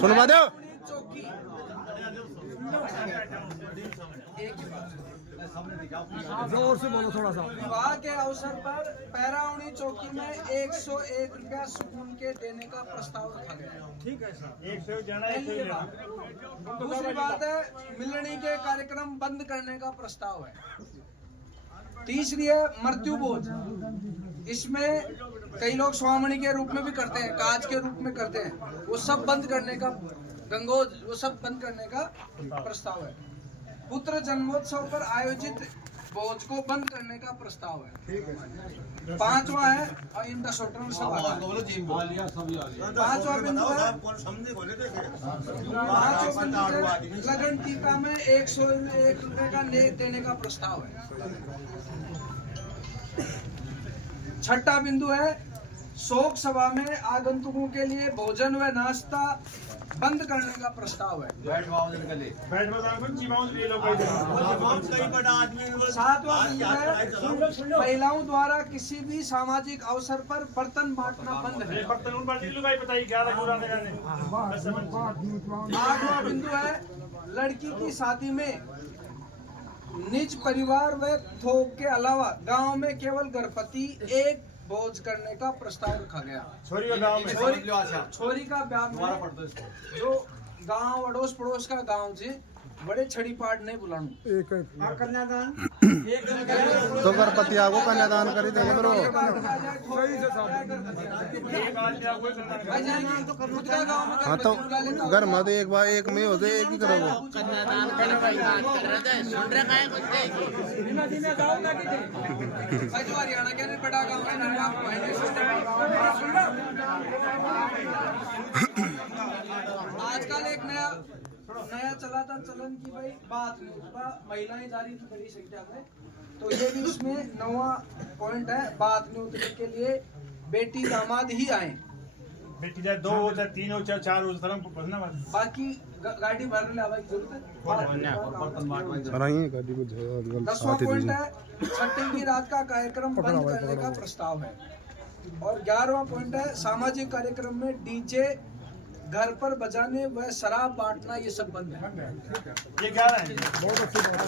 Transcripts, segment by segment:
सुनवा दो। चौकी जोर से बोलो थोड़ा सा। विवाह के अवसर पर पैराउनी चौकी में 101 रुपया सुकून के देने का प्रस्ताव रखा गया। ठीक है सर। पहली बात। दूसरी बात है मिलनी के कार्यक्रम बंद करने का प्रस्ताव है। तीसरी है मृत्यु भोज। इसमें कई लोग स्वामणी के रूप में भी करते हैं, काज के रूप में करते हैं, वो सब बंद करने का, गंगोज वो सब बंद करने का प्रस्ताव है। पुत्र जन्मोत्सव पर आयोजित भोज को बंद करने का प्रस्ताव है। ठीक है। पांचवा है और इनका सोटन सब पांचवा बिंदु है। पांचवा बिंदु है लगन टीका में 101 रुपए का नेक देने का प्रस्ताव है। छठा बिंदु है शोक सभा में आगंतुकों के लिए भोजन व नाश्ता बंद करने का प्रस्ताव है। सातवां बिंदु है महिलाओं द्वारा किसी भी सामाजिक अवसर पर बर्तन बांटना बंद है। आठवां बिंदु है लड़की की शादी में निज परिवार व थोक के अलावा गांव में केवल गर्भवती एक भोज करने का प्रस्ताव रखा गया। छोरी का ब्याह में जो गांव अड़ोस पड़ोस का गांव से बड़े छड़ी पाट नहीं बुलाणु एक कन्यादान तो गणपति आगो कन्यादान करी देंगे ब्रो। हाँ तो घर में तो एक बार एक में हो जाए, एक ही करोगे। हरियाणा के बड़ा गाँव आजकल एक नया चला था चलन की भाई बात नहीं, महिलाएं जारी थी बड़ी संख्या में, तो ये भी उसमें 9वां पॉइंट है। बात नहीं उतरने के लिए बेटी दामाद ही आए। बेटी चाहे 2 हो चाहे 3 हो चाहे 4 हो, बाकी गाड़ी भरने ले आवाज जरूरत है। 10वां पॉइंट है छठी की रात का कार्यक्रम बंद करने का प्रस्ताव है। और 11वां पॉइंट है सामाजिक कार्यक्रम में डीजे घर पर बजाने व शराब बांटना ये सब बंद है। ये 11 है। बहुत अच्छी बात है।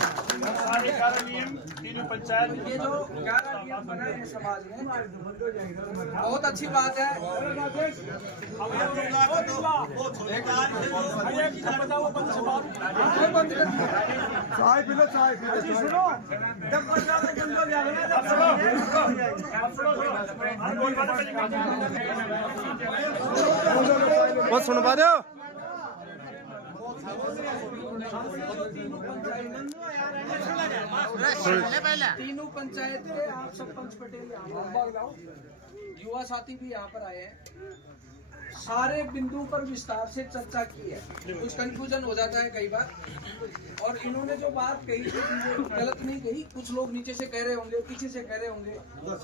सारे 11 नियम तीनों पंचायत ये जो 11 नियम बनाए हैं समाज में बहुत अच्छी बात है। चाय पी लो, चाय पी लो। सुनो वो सुनवा दो। तीनों पंचायत के आप सरपंच पटेल युवा साथी भी यहाँ पर आए हैं। सारे बिंदु पर विस्तार से चर्चा की है। कुछ कंफ्यूजन हो जाता है कई बार, और इन्होंने जो बात कही थी वो गलत नहीं कही। कुछ लोग नीचे से कह रहे होंगे, पीछे से कह रहे होंगे,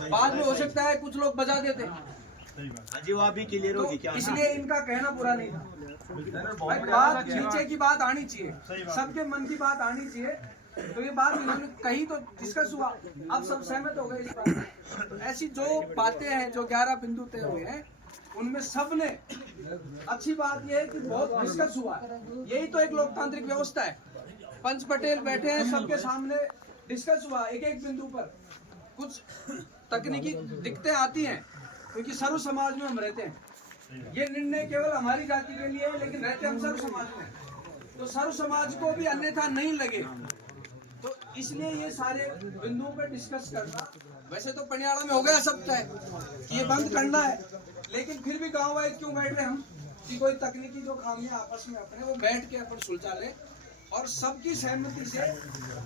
बाद में हो सकता है कुछ लोग बजा देते हैं, तो इसलिए इनका कहना बुरा नहीं था। बात नीचे की बात आनी चाहिए, सबके मन की बात आनी चाहिए। तो ये बात इन्होंने कही तो डिस्कस हुआ, अब सब सहमत हो गए इस बात। तो ऐसी जो बातें हैं, जो 11 बिंदु तय हुए हैं, उनमें सबने अच्छी बात यह है कि बहुत डिस्कस हुआ। यही तो एक लोकतांत्रिक व्यवस्था है। पंच पटेल बैठे हैं, सबके सामने डिस्कस हुआ एक एक बिंदु पर। कुछ तकनीकी दिक्कतें आती हैं क्योंकि सर्व समाज में हम रहते हैं। ये निर्णय केवल हमारी जाति के लिए है, लेकिन रहते हम सर्व समाज में, तो सर्व समाज को भी अन्यथा नहीं लगे, तो इसलिए ये सारे बिंदुओं पर डिस्कस करना। वैसे तो पटियाला में हो गया सब तय कि ये बंद करना है, लेकिन फिर भी गाँव वाइज क्यों बैठ रहे हम कि कोई तकनीकी जो खामियां आपस में अपने वो बैठ के अपन सुलझा ले और सबकी सहमति से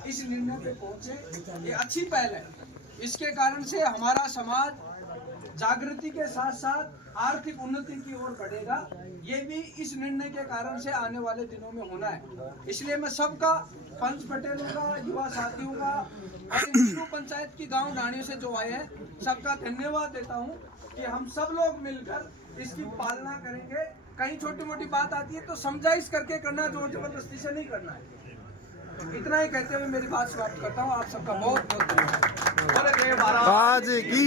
इस निर्णय पे पहुंचे। ये अच्छी पहल है। इसके कारण से हमारा समाज जागृति के साथ साथ आर्थिक उन्नति की ओर बढ़ेगा। ये भी इस निर्णय के कारण से आने वाले दिनों में होना है। इसलिए मैं सबका, पंच पटेलों का, युवा साथियों का और इन तीनों पंचायत की गांव ढाणियों से जो आए हैं, सबका धन्यवाद देता हूं कि हम सब लोग मिलकर इसकी पालना करेंगे। कहीं छोटी मोटी बात आती है तो समझाइश करके करना, जोर जबरदस्ती से नहीं करना है। इतना ही कहते हुए मेरी बात समाप्त करता हूँ। आप सबका बहुत बहुत धन्यवाद। आज की